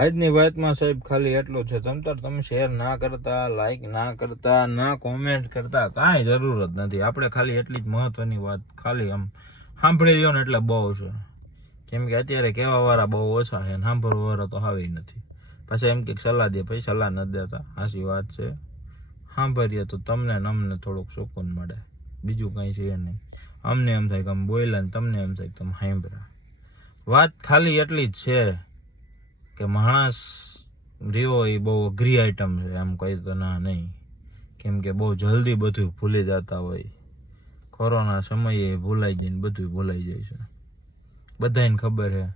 આજની વાતમાં સાહેબ ખાલી એટલું છે તમતાર તમે શેર ના કરતા લાઈક ના કરતા, ના કોમેન્ટ કરતા કાંઈ જરૂર જ નથી. આપણે ખાલી એટલી જ મહત્વની વાત ખાલી આમ સાંભળી લ્યો ને એટલે બહુ છે. કેમ કે અત્યારે કહેવા વાળા બહુ ઓછા છે ને સાંભળવા વાળા તો આવે નથી. પછી એમ કે સલાહ દે, પછી સલાહ નથી દેતા. હાસી વાત છે. સાંભળીએ તો તમને ને અમને થોડુંક સુકૂન મળે. બીજું કંઈ છે નહીં. અમને એમ થાય કે અમે બોલ્યા ને તમને એમ થાય કે તમે સાંભળ્યા. વાત ખાલી એટલી જ છે. કે માણસ રહ્યો એ બહુ અઘરી આઈટમ છે, એમ કહી તો ના, નહીં. કેમ કે બહુ જલ્દી બધું ભૂલી જતા હોય. કોરોના સમયે ભૂલાઈ જઈને બધું ભૂલાઈ જાય છે. બધાને ખબર છે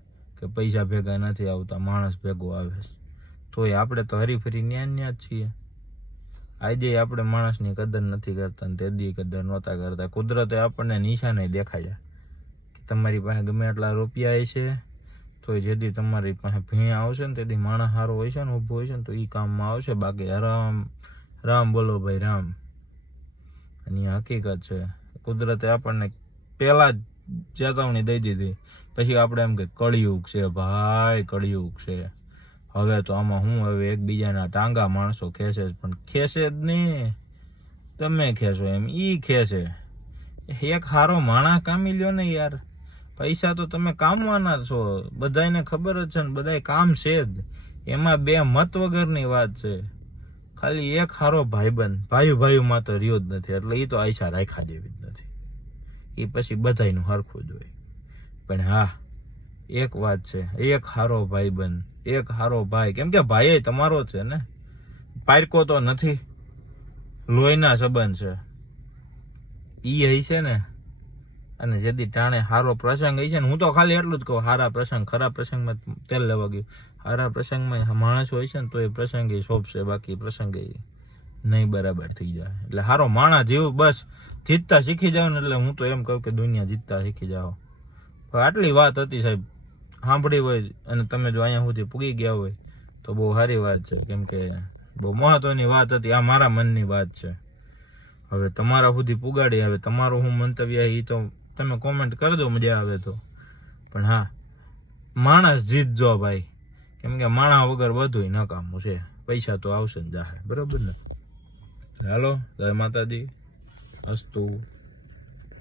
કે પૈસા ભેગા નથી આવતા, માણસ ભેગો આવે છે. તોય આપણે તો હરીફરી ન્યા ન્યા જ છીએ. આજે આપણે માણસની કદર નથી કરતા ને તે દી કદર નહોતા કરતા. કુદરતે આપણને નિશાને દેખાડ્યા કે તમારી પાસે ગમે એટલા રૂપિયા છે તો જેથી તમારી પાસે ભીણ આવશે ને તેથી માણસ સારો હોય છે ને ઊભો હોય છે ને તો એ કામમાં આવશે. બાકી રામ રામ બોલો ભાઈ, રામ. અને હકીકત છે. કુદરતે આપણને પહેલા જ ચેતવણી દઈ દીધી. પછી આપણે એમ કે કળિયુગ છે ભાઈ, કળિયુગ છે. હવે તો આમાં હું હવે એકબીજાના ટાંગા માણસો ખેંચે પણ ખેંચે જ નહીં. તમે ખેંચો એમ. ઈ ખેંચે. એક હારો માણા કામી લ્યો ને યાર. પૈસા તો તમે કામવાના છો. બધાને ખબર જ છે ને બધાય કામ છે જ. એમાં બે મત વગરની વાત છે. ખાલી એક હારો ભાઈબંધ. ભાઈ ભાઈમાં તો રહ્યો જ નથી. એટલે એ તો આયસા રાખ્યા જેવી જ નથી. એ પછી બધાયનું હરખું જ હોય. પણ હા, એક વાત છે. એક હારો ભાઈબંધ. એક હારો ભાઈ. કેમ કે ભાઈ તમારો છે ને? પારકો તો નથી. લોહીના સંબંધ છે. ઈ હશે ને? અને જેથી ટાણે સારો પ્રસંગ એ છે ને હું તો ખાલી એટલું જ કહું, હારા પ્રસંગ, ખરાબ પ્રસંગમાં તેલ લેવા ગયું. હારા પ્રસંગમાં માણસ હોય છે ને તો એ પ્રસંગ શોભશે બાકી પ્રસંગે નહીં બરાબર થઈ જાય. એટલે હારો માણસ જેવું બસ જીતતા શીખી જાવ ને એટલે હું તો એમ કહું કે દુનિયા જીતતા શીખી જાઓ. આટલી વાત હતી સાહેબ, સાંભળી હોય અને તમે જો અહીંયા સુધી પૂગી ગયા હોય તો બહુ સારી વાત છે. કેમ કે બહુ મહત્વની વાત હતી, આ મારા મનની વાત છે. હવે તમારા સુધી પુગાડી, હવે તમારું હું મંતવ્ય એ તો તમે કોમેન્ટ કરજો મજા આવે તો. પણ હા, માણસ જીતજો ભાઈ. કેમ કે માણા વગર બધું નકામું છે. પૈસા તો આવશે ને જાહે. બરાબર ને? હાલો, જય માતાજી. અસ્તુ.